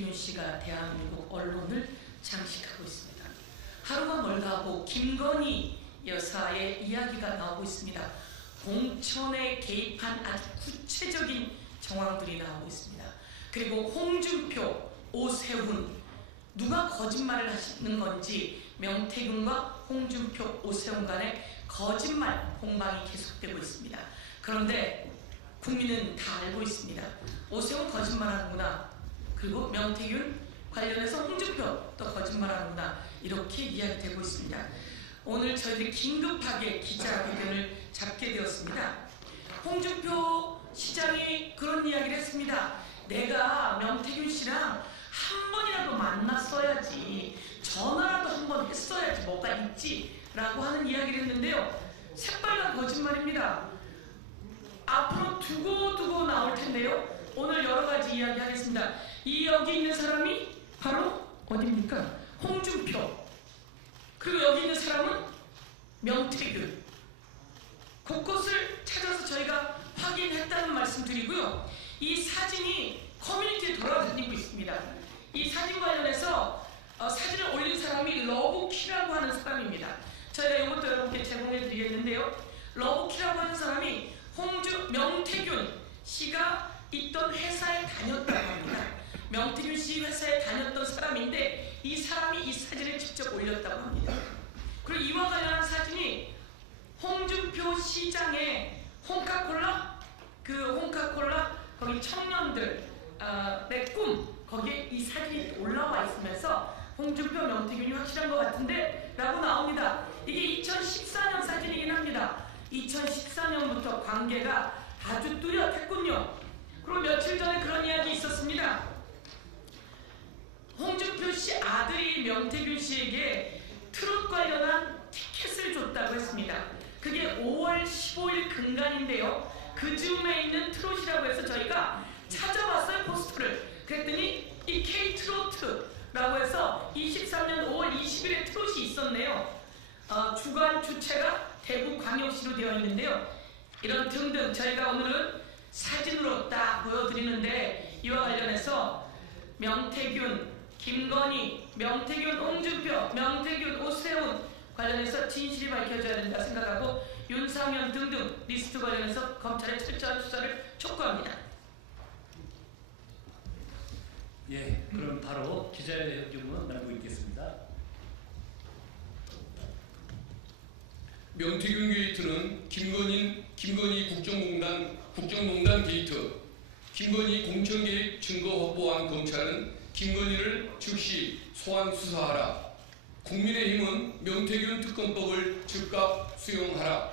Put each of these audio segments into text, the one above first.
명태균 씨가 대한민국 언론을 장식하고 있습니다. 하루가 멀다 하고 김건희 여사의 이야기가 나오고 있습니다. 공천에 개입한 아주 구체적인 정황들이 나오고 있습니다. 그리고 홍준표, 오세훈, 누가 거짓말을 하시는 건지 명태균과 홍준표, 오세훈 간의 거짓말 공방이 계속되고 있습니다. 그런데 국민은 다 알고 있습니다. 오세훈 거짓말하는구나, 그리고 명태균 관련해서 홍준표 또 거짓말하는구나, 이렇게 이야기되고 있습니다. 오늘 저희들이 긴급하게 기자회견을 잡게 되었습니다. 홍준표 시장이 그런 이야기를 했습니다. 내가 명태균 씨랑 한 번이라도 만났어야지, 전화라도 한 번 했어야지 뭐가 있지 라고 하는 이야기를 했는데요, 새빨간 거짓말입니다. 앞으로 두고 나올 텐데요, 오늘 여러 가지 이야기 하겠습니다. 이 여기 있는 사람이 바로 어디입니까? 홍준표. 그리고 여기 있는 사람은 명태균. 곳곳을 찾아서 저희가 확인했다는 말씀 드리고요. 이 사진이 커뮤니티에 돌아다니고 있습니다. 이 사진 관련해서 사진을 올린 사람이 러브키라고 하는 사람입니다. 저희가 이것도 여러분께 제공해 드리겠는데요, 러브키라고 하는 사람이 명태균 씨가 있던 회사에 다녔다고 합니다. 명태균 씨 회사에 다녔던 사람인데 이 사람이 이 사진을 직접 올렸다고 합니다. 그리고 이와 관련한 사진이 홍준표 시장의 홍카콜라 거기 청년들 내 꿈, 거기에 이 사진이 올라와 있으면서 홍준표, 명태균이 확실한 것 같은데 라고 나옵니다. 이게 2014년 사진이긴 합니다. 2014년부터 관계가 아주 뚜렷했군요. 그리고 며칠 전에 그런 이야기 있었습니다. 홍준표 씨 아들이 명태균 씨에게 트롯 관련한 티켓을 줬다고 했습니다. 그게 5월 15일 근간인데요, 그 즈음에 있는 트롯이라고 해서 저희가 찾아봤어요, 포스터를. 그랬더니 이 K트로트라고 해서 23년 5월 20일에 트롯이 있었네요. 주관 주체가 대구광역시로 되어 있는데요, 이런 등등 저희가 오늘은 사진으로 딱 보여드리는데, 이와 관련해서 명태균, 김건희, 명태균, 홍준표, 명태균, 오세훈 관련해서 진실이 밝혀져야 된다 생각하고 윤상현 등등 리스트 관련해서 검찰의 철저한 수사를 촉구합니다. 예, 그럼 바로 기자회견문 나누고 있겠습니다. 명태균 게이트는 김건희 국정농단 게이트, 김건희 공천 개입 증거 확보한 검찰은 김건희를 즉시 소환 수사하라. 국민의힘은 명태균 특검법을 즉각 수용하라.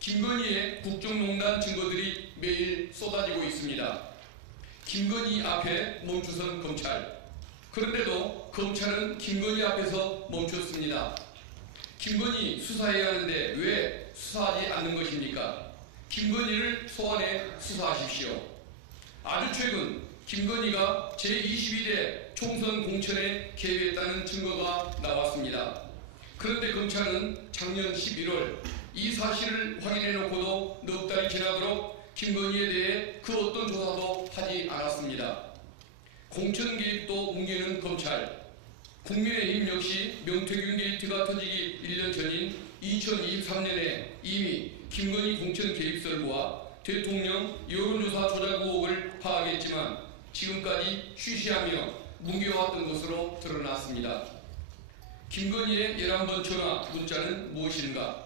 김건희의 국정농단 증거들이 매일 쏟아지고 있습니다. 김건희 앞에 멈추선 검찰. 그런데도 검찰은 김건희 앞에서 멈췄습니다. 김건희 수사해야 하는데 왜 수사하지 않는 것입니까? 김건희를 소환해 수사하십시오. 아주 최근 김건희가 제22대 총선 공천에 개입했다는 증거가 나왔습니다. 그런데 검찰은 작년 11월 이 사실을 확인해놓고도 넉 달이 지나도록 김건희에 대해 그 어떤 조사도 하지 않았습니다. 공천 개입도 뭉개는 검찰. 국민의힘 역시 명태균 게이트가 터지기 1년 전인 2023년에 이미 김건희 공천 개입 설부와 대통령 여론조사 조작 의혹을 파악했지만 지금까지 쉬쉬하며 뭉개왔던 것으로 드러났습니다. 김건희의 11번 전화 문자는 무엇인가?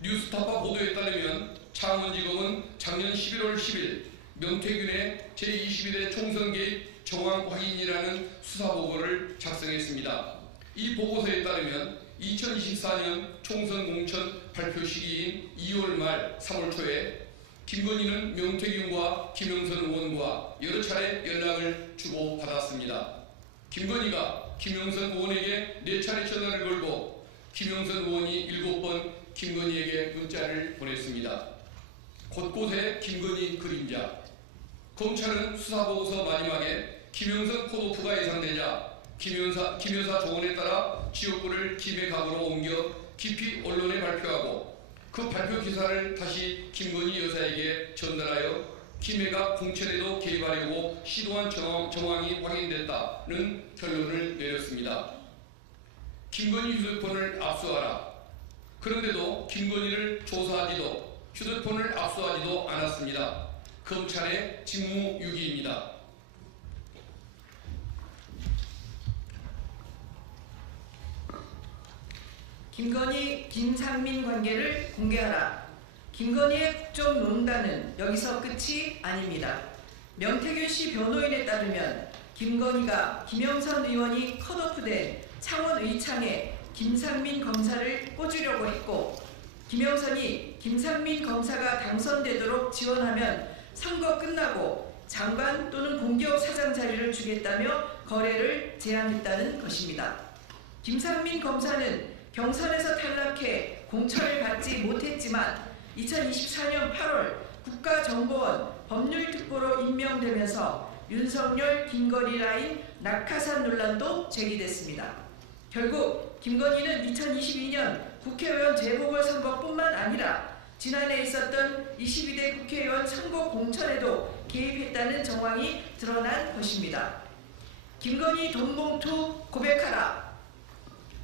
뉴스타파 보도에 따르면 창원지검은 작년 11월 10일 명태균의 제22대 총선 개입 정황 확인이라는 수사보고를 작성했습니다. 이 보고서에 따르면 2024년 총선 공천 발표 시기인 2월 말 3월 초에 김건희는 명태균과 김영선 의원과 여러 차례 연락을 주고받았습니다. 김건희가 김영선 의원에게 4차례 전화를 걸고 김영선 의원이 7번 김건희에게 문자를 보냈습니다. 곳곳에 김건희 그림자. 검찰은 수사보고서 마지막에 김영선 컷오프가 예상되자 김여사 조언에 따라 지역구를 김해갑으로 옮겨 깊이 언론에 발표하고 그 발표 기사를 다시 김건희 여사에게 전달하여 김해가 공천에도 개입하려고 시도한 정황이 확인됐다는 결론을 내렸습니다. 김건희 휴대폰을 압수하라. 그런데도 김건희를 조사하지도 휴대폰을 압수하지도 않았습니다. 검찰의 직무유기입니다. 김건희, 김상민 관계를 공개하라. 김건희의 국정농단은 여기서 끝이 아닙니다. 명태균 씨 변호인에 따르면 김건희가 김영선 의원이 컷오프된 창원 의창에 김상민 검사를 꽂으려고 했고, 김영선이 김상민 검사가 당선되도록 지원하면 선거 끝나고 장관 또는 공기업 사장 자리를 주겠다며 거래를 제안했다는 것입니다. 김상민 검사는 경선에서 탈락해 공천을 받지 못했지만 2024년 8월 국가정보원 법률특보로 임명되면서 윤석열 김건희 라인 낙하산 논란도 제기됐습니다. 결국 김건희는 2022년 국회의원 재보궐선거뿐만 아니라 지난해 있었던 22대 국회의원 선거 공천에도 개입했다는 정황이 드러난 것입니다. 김건희 돈봉투 고백하라.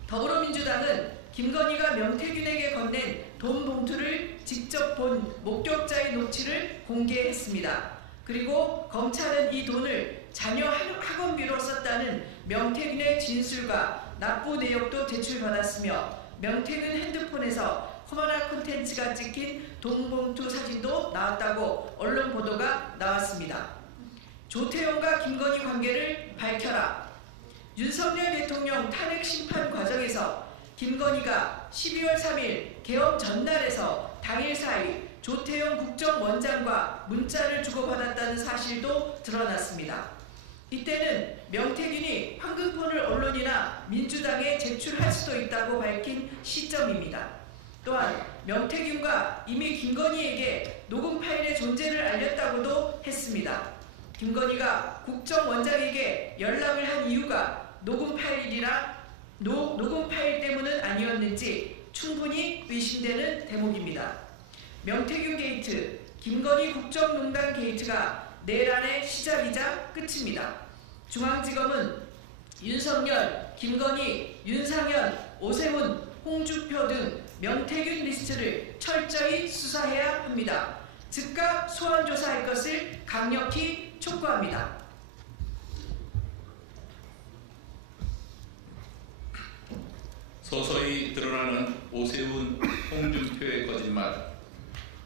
더불어민주당은 김건희가 명태균에게 건넨 돈 봉투를 직접 본 목격자의 녹취를 공개했습니다. 그리고 검찰은 이 돈을 자녀 학원비로 썼다는 명태균의 진술과 납부 내역도 제출받았으며 명태균 핸드폰에서 코로나 콘텐츠가 찍힌 돈 봉투 사진도 나왔다고 언론 보도가 나왔습니다. 조태용과 김건희 관계를 밝혀라. 윤석열 대통령 탄핵 심판 과정에서 김건희가 12월 3일 개업 전날에서 당일 사이 조태용 국정원장과 문자를 주고받았다는 사실도 드러났습니다. 이때는 명태균이 황금폰을 언론이나 민주당에 제출할 수도 있다고 밝힌 시점입니다. 또한 명태균과 이미 김건희에게 녹음 파일의 존재를 알렸다고도 했습니다. 김건희가 국정원장에게 연락을 한 이유가 녹음 파일 때문은 아니었는지 충분히 의심되는 대목입니다. 명태균 게이트, 김건희 국정농단 게이트가 내란의 시작이자 끝입니다. 중앙지검은 윤석열, 김건희, 윤상현, 오세훈, 홍준표 등 명태균 리스트를 철저히 수사해야 합니다. 즉각 소환 조사할 것을 강력히 촉구합니다. 서서히 드러나는 오세훈, 홍준표의 거짓말.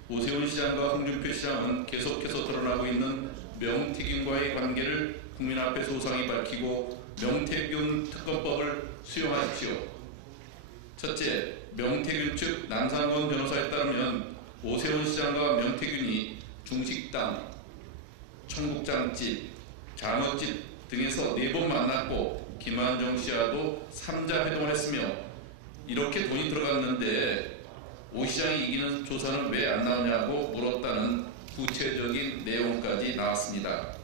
오세훈 시장과 홍준표 시장은 계속해서 드러나고 있는 명태균과의 관계를 국민 앞에 소상히 밝히고 명태균 특검법을 수용하십시오. 첫째, 명태균 측 남상권 변호사에 따르면 오세훈 시장과 명태균이 중식당, 청국장집, 장어집 등에서 4번 만났고 김한정 씨와도 3자 회동을 했으며 이렇게 돈이 들어갔는데 오 시장이 이기는 조사는 왜 안 나오냐고 물었다는 구체적인 내용까지 나왔습니다.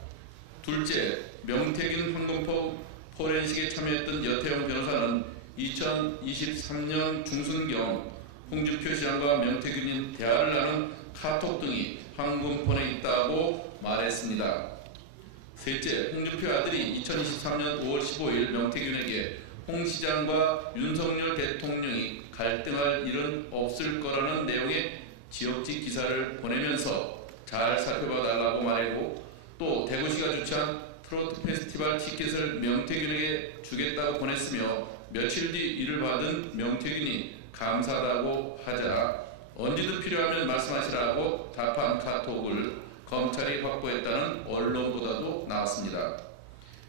둘째, 명태균 황금포 포렌식에 참여했던 여태영 변호사는 2023년 중순경 홍준표 시장과 명태균이 대화를 나눈 카톡 등이 황금폰에 있다고 말했습니다. 셋째, 홍준표 아들이 2023년 5월 15일 명태균에게 홍 시장과 윤석열 대통령이 갈등할 일은 없을 거라는 내용의 지역지 기사를 보내면서 잘 살펴봐 달라고 말했고, 또 대구시가 주최한 트로트 페스티벌 티켓을 명태균에게 주겠다고 보냈으며 며칠 뒤 이를 받은 명태균이 감사하다고 하자 언제든 필요하면 말씀하시라고 답한 카톡을 검찰이 확보했다는 언론보다도 나왔습니다.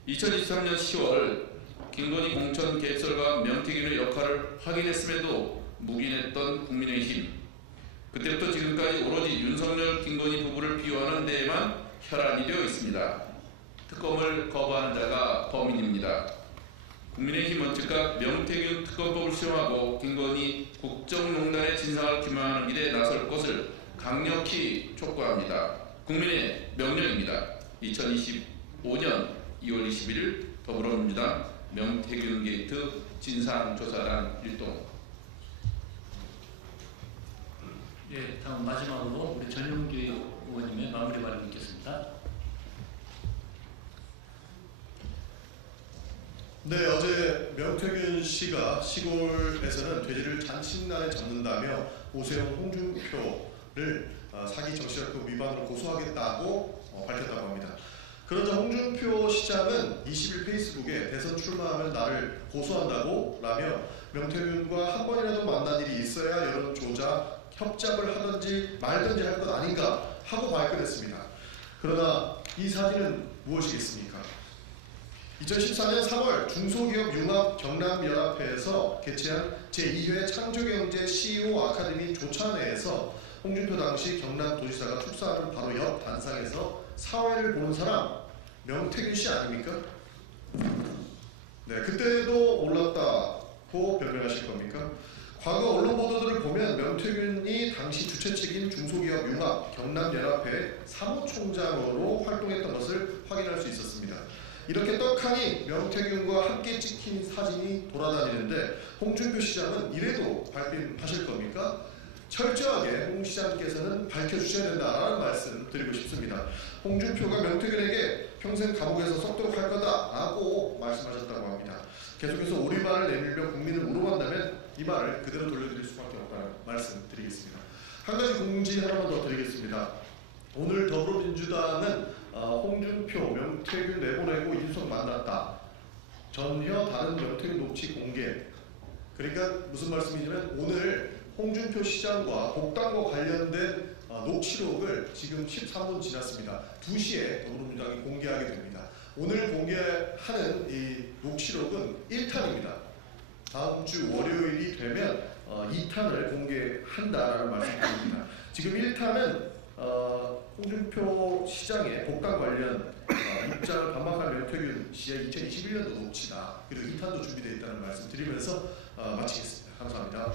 2023년 10월 김건희 공천 개입설과 명태균의 역할을 확인했음에도 묵인했던 국민의힘. 그때부터 지금까지 오로지 윤석열, 김건희 부부를 비호하는 데에만 혈안이 되어 있습니다. 특검을 거부하는 자가 범인입니다. 국민의힘은 즉각 명태균 특검법을 시행하고 김건희 국정농단의 진상을 규명하는 일에 나설 것을 강력히 촉구합니다. 국민의 명령입니다. 2025년 2월 21일 더불어민주당 명태균 게이트 진상조사단 일동. 예, 다음 마지막으로 우리 전용기 의원님의 마무리 발언 있겠습니다. 네, 어제 명태균 씨가 시골에서는 돼지를 잔칫날에 잡는다며 오세훈 홍준표를 사기 정치자금 위반으로 고소하겠다고 밝혔다고 합니다. 그러자 홍준표 시장은 20일 페이스북에 대선 출마하면 나를 고소한다고 라며 명태균과 한 번이라도 만난 일이 있어야 여론 조작, 협잡을 하든지 말든지 할 것 아닌가 하고 발끈했습니다. 그러나 이 사진은 무엇이겠습니까? 2014년 3월 중소기업 융합 경남연합회에서 개최한 제2회 창조경제 CEO 아카데미 조찬회에서 홍준표 당시 경남도지사가 축사하는 바로 옆 단상에서 사회를 보는 사람 명태균 씨 아닙니까? 네, 그때도 올랐다고 변명하실 겁니까? 과거 언론 보도들을 보면 명태균이 당시 주최 측인 중소기업 융합 경남연합회 사무총장으로 활동했던 것을 확인할 수 있었습니다. 이렇게 떡하니 명태균과 함께 찍힌 사진이 돌아다니는데 홍준표 시장은 이래도 발뺌하실 겁니까? 철저하게 홍 시장께서는 밝혀주셔야 된다라는 말씀 드리고 싶습니다. 홍준표가 명태균에게 평생 감옥에서 썩도록 할 거다라고 말씀하셨다고 합니다. 계속해서 오리발을 내밀며 국민을 우롱한다면 이 말을 그대로 돌려드릴 수밖에 없다는 말씀 드리겠습니다. 한 가지 공지 하나만 더 드리겠습니다. 오늘 더불어민주당은 홍준표, 명태균 내보내고 이준석 만났다. 전혀 다른 명태균 녹취 공개. 그러니까 무슨 말씀이냐면 오늘 홍준표 시장과 복당과 관련된 녹취록을 지금 13분 지났습니다. 2시에 더불어민주당이 공개하게 됩니다. 오늘 공개하는 이 녹취록은 1탄입니다. 다음 주 월요일이 되면 2탄을 공개한다라는 말씀드립니다. 지금 1탄은 홍준표 시장의 복당 관련 입장을 반박한 명태균 씨의 2021년도 녹취다. 그리고 2탄도 준비되어 있다는 말씀 드리면서 마치겠습니다. 감사합니다.